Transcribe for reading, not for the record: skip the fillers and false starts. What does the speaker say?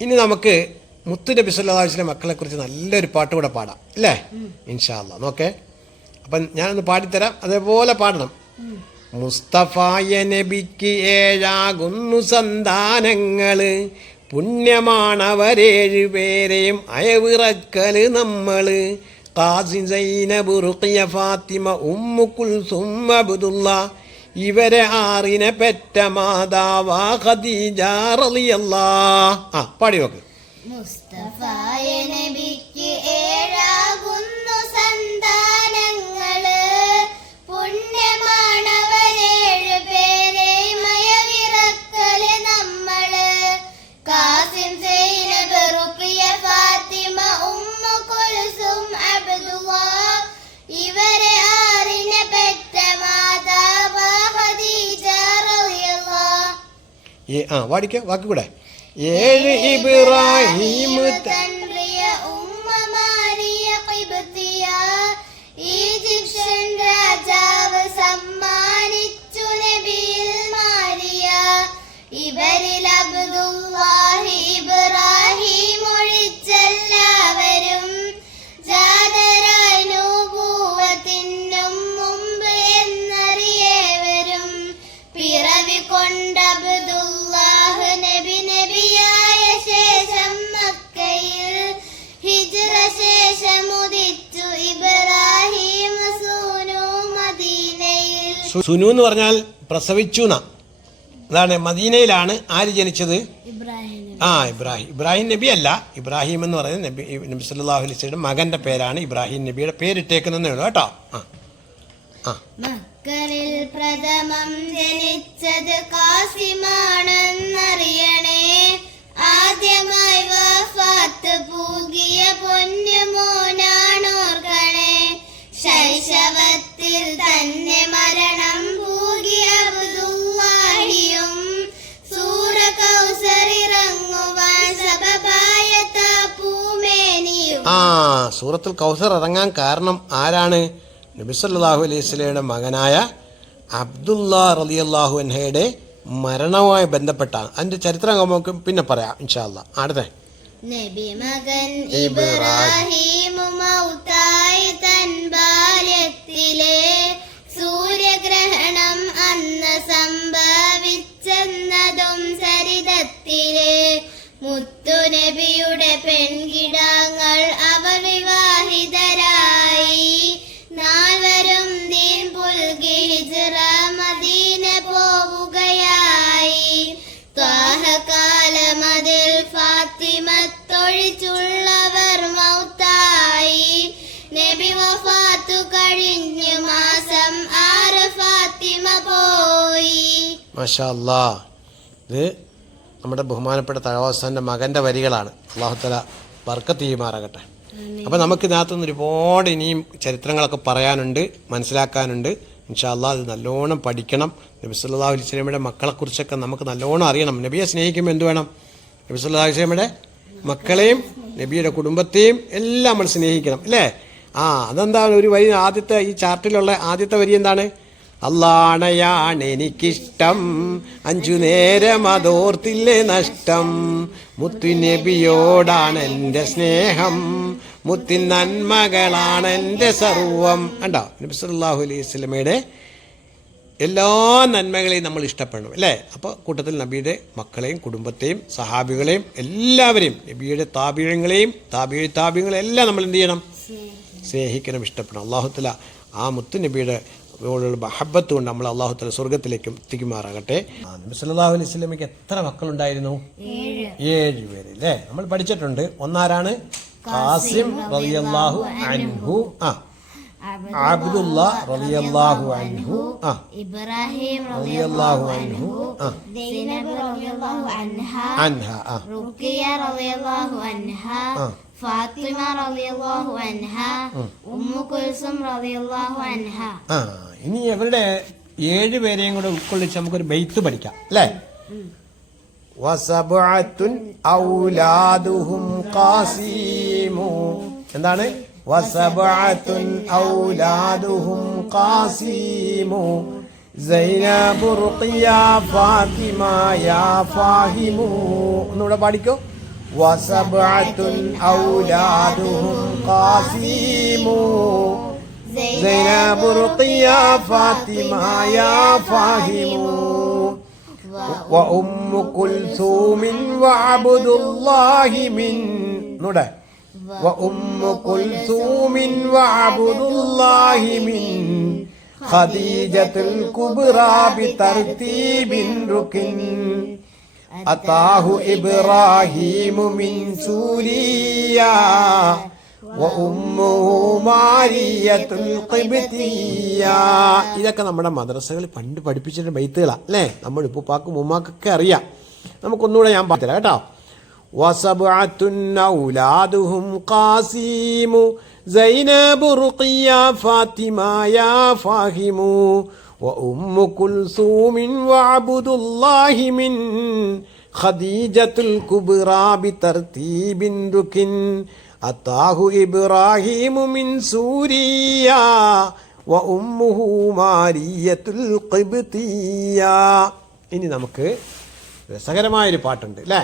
ഇനി നമുക്ക് മുത്തു നബി സല്ലല്ലാഹു അലൈഹി വസല്ലം മക്കളെക്കുറിച്ച് നല്ലൊരു പാട്ട് കൂടെ പാടാം അല്ലേ? ഇൻഷാ അല്ലാ. നോക്കേ, അപ്പം ഞാനൊന്ന് പാടിത്തരാം, അതേപോലെ പാടണം. മുസ്തഫായ നബിക്ക് 7 സന്താനങ്ങൾ, പുണ്യമാണവരേഴ് പേരെയും അയവിറക്കൽ നമ്മൾ. ഖാസിം, സൈനബ്, റുഖിയ, ഫാത്തിമ, ഉമ്മു കുൽസും, അബ്ദുള്ള, ഇവരെ 6 പെറ്റ മാതാവാ ഖദീജ റളിയല്ലാഹ്. പാടി നോക്ക്. മുസ്തഫായ നബിക്ക് 7 സന്താനങ്ങള്, പുണ്യമാണവരേഴ് പേരെ മയവിറക്കല് നമ്മള്. ഖാസിം, സൈനബ്, റുഖിയ, ഫാത്തിമ, ഉമ്മു കുൽസും, അബ്ദുള്ള, ഇവരെ 6 പെറ്റ മാതാവാ ഖദീജ റളിയല്ലാഹ്. വാടിക്കോ വാക്ക് കൂടെ. 7 ഇബ്രാഹിം തൻറിയ ഉമ്മ മാരിയ ഖിബ്തിയ, ഈജിപ്ഷ്യൻ രാജാവ് സമ്മാനിച്ചു നബിയിൽ മാരിയ. ഇവരിൽ അബ്ദുല്ലാഹി ഇബ്രാഹിം ഒഴിച്ചെല്ലാവരും ജാതരായി നൂബുവത്തിനും മുമ്പ് എന്നറിയേവരും. പിറവി കൊണ്ട് അബ്ദുല്ലാഹ് നബി നബിയായ ശേഷം മക്കയിൽ, ഹിജ്റ ശേഷം ഉദിച്ചു ഇബ്രാഹിം സൂനു മദീനയിൽ. സുനു എന്ന് പറഞ്ഞാൽ പ്രസവിച്ചു ന. അതാണ് മദീനയിലാണ് ആര് ജനിച്ചത്? ഇബ്രാഹിം നബി അല്ല, ഇബ്രാഹിം എന്ന് പറയുന്നത് നബി സല്ലല്ലാഹു അലൈഹി വസല്ലം മകന്റെ പേരാണ്. ഇബ്രാഹിം നബിയുടെ പേരിട്ടേക്കുന്നേ ഉള്ളൂ കേട്ടോ. മക്കളിൽ പ്രഥമം ജനിച്ചത് ഖാസിമാണെന്നറിയണേ. ആദ്യമായി വഫാത്ത് പൂകിയ പൊന്നുമോനാണോർക്കണേ. ശൈശവത്തിൽ തന്നെ മരണം പൂകിയ അബ്ദുല്ലാഹിയും, സൂറ കൗസർ ഇറങ്ങുവാൻ സബബായ താപൂമേനിയും. സൂറത്തുൽ കൗസർ ഇറങ്ങാൻ കാരണം ആരാണ്? നബി സല്ലല്ലാഹു അലൈഹി വസല്ലമയുടെ മകനായ അബ്ദുല്ലാ റളിയല്ലാഹു അൻഹയുടെ മരണവുമായി ബന്ധപ്പെട്ടാണ്. അതിന്റെ ചരിത്രം നമുക്ക് പിന്നെ പറയാം ഇൻഷാ അല്ലാഹ്. അടുത്ത നബി മകൻ ഇബ്രാഹിം മൗതായി തൻ ബാല്യത്തിലെ, സൂര്യഗ്രഹണം അന്ന് സംഭവിച്ചെന്നതും ചരിതത്തിലെ. മുത്തുനബിയുടെ പെൺകിടാങ്ങൾ അവർ വിവാഹിതരായി. നാൽവരും ദീൻ പുൽകി ഹിജ്റ മദീന പോവുകയായി. കാലമതിൽ ഫാത്തിമത്തൊഴിച്ചുള്ളവർ മൗത്തായി. നബി വഫാത്തു കഴിഞ്ഞു മാസം 6 ഫാത്തിമ പോയി. മാഷാ അല്ലാഹ്. ഇത് നമ്മുടെ ബഹുമാനപ്പെട്ട തഴവാസാന്റെ മകന്റെ വരികളാണ്. അല്ലാഹു തആല ബർക്കത്ത് ചെയ്യുമാറാകട്ടെ. അപ്പം നമുക്ക് ഇതിനകത്തുനിന്ന് ഒരുപാട് ഇനിയും ചരിത്രങ്ങളൊക്കെ പറയാനുണ്ട്, മനസ്സിലാക്കാനുണ്ട്. ഇൻഷാ അല്ലാഹ് അത് നല്ലോണം പഠിക്കണം. നബി സല്ലല്ലാഹു അലൈഹി വസല്ലമയുടെ മക്കളെക്കുറിച്ചൊക്കെ നമുക്ക് നല്ലോണം അറിയണം. നബിയെ സ്നേഹിക്കുമ്പോൾ എന്ത് വേണം? നബി സല്ലല്ലാഹു അലൈഹി വസല്ലമയുടെ മക്കളെയും നബിയുടെ കുടുംബത്തെയും എല്ലാം നമ്മൾ സ്നേഹിക്കണം അല്ലേ? അതെന്താണ് ഒരു വരി? ആദ്യത്തെ ഈ ചാർട്ടിലുള്ള ആദ്യത്തെ വരി എന്താണ്? അല്ലാണയാണ് എനിക്കിഷ്ടം, 5 നേരം അതോർത്തില്ലേ നഷ്ടം. മുത്തു നബിയോടാണ് എൻ്റെ സ്നേഹം, മുത്തിൻ നന്മകളാണ് എൻ്റെ സർവം. കണ്ടോ? നബി സല്ലല്ലാഹു അലൈഹി വസല്ലമയുടെ എല്ലാ നന്മകളെയും നമ്മൾ ഇഷ്ടപ്പെടണം അല്ലേ? അപ്പോൾ കൂട്ടത്തിൽ നബിയുടെ മക്കളെയും കുടുംബത്തെയും സഹാബികളെയും എല്ലാവരെയും, നബിയുടെ താബിഴങ്ങളെയും താബികളെയും എല്ലാം നമ്മൾ എന്ത് ചെയ്യണം? സ്നേഹിക്കണം, ഇഷ്ടപ്പെടണം. അല്ലാഹു തആല ആ മുത്തു നബിയുടെ മഹബത്ത് കൊണ്ട് നമ്മൾ അല്ലാഹു തആല സ്വർഗത്തിലേക്ക് എത്തിക്കുമാറാകട്ടെ. നബി സല്ലല്ലാഹു അലൈഹി വസല്ലമയ്ക്ക് എത്ര മക്കളുണ്ടായിരുന്നു? 7 പേര് അല്ലേ? നമ്മൾ പഠിച്ചിട്ടുണ്ട്. ഒന്നാരാണ്? ഖാസിം റളിയല്ലാഹു അൻഹു, അബ്ദുല്ലാ റളിയല്ലാഹു അൻഹു, ഇബ്രാഹിം റളിയല്ലാഹു അൻഹു, സൈനബ് റളിയല്ലാഹു അൻഹ, റുഖിയ റളിയല്ലാഹു അൻഹ, ഫാത്തിമ റളിയല്ലാഹു അൻഹ, ഉമ്മു കുൽസും റളിയല്ലാഹു അൻഹ. ഇനി ഇവരുടെ 7 പേരെയും കൂടെ ഉൾക്കൊള്ളിച്ച് നമുക്കൊരു ബൈത്ത് പഠിക്കാം അല്ലേ? വസബഅത്തുൻ ഔലാദുഹും ഖാസിമു. എന്താണ്? വസബഅത്തുൻ ഔലാദുഹും ഖാസിമു, സൈനബ്, റുഖിയ, ഫാത്തിമ, യാ ഫാഹിമു. ഒന്നുകൂടെ പാടിക്കോ. വസബ്അത്തുൻ ഔലാദുഹും ഖാസിമു സൈനബു റുഖിയ ഫാത്തിമ യാ ഫാഹിമു وأم كلثوم وعبد الله من نودا وأم كلثوم وعبد الله من خديجة الكبرى بترتيب ركن أتاه إبراهيم من سوريا ഇതൊക്കെ നമ്മുടെ മദ്രസകളിൽ പണ്ട് പഠിപ്പിച്ചിട്ട് ബൈത്തുകളാ അല്ലേ? നമ്മുടെ ഉപ്പുപ്പാക്കും ഉമ്മാക്കൊക്കെ അറിയാം. നമുക്കൊന്നുകൂടെ ഞാൻ പറഞ്ഞുതരാം കേട്ടോ. വസബ്അത്തുൻ ഔലാദുഹും ഖാസിമു സൈനബു റുഖിയ ഫാത്തിമ യാ ഫാഹിമു വഉമ്മു കുൽസൂമിൻ വഅബ്ദുല്ലാഹി മിൻ ഖദീജത്തുൽ കുബ്രാ ബിതർതീബിൻ റുകിൻ അതാഹു ഇബ്രാഹിമു മിൻ സൂരിയ വഉമ്മുഹു മാരിയത്തുൽ ഖിബ്തിയ. ഇനി നമുക്ക് രസകരമായൊരു പാട്ടുണ്ട് അല്ലേ?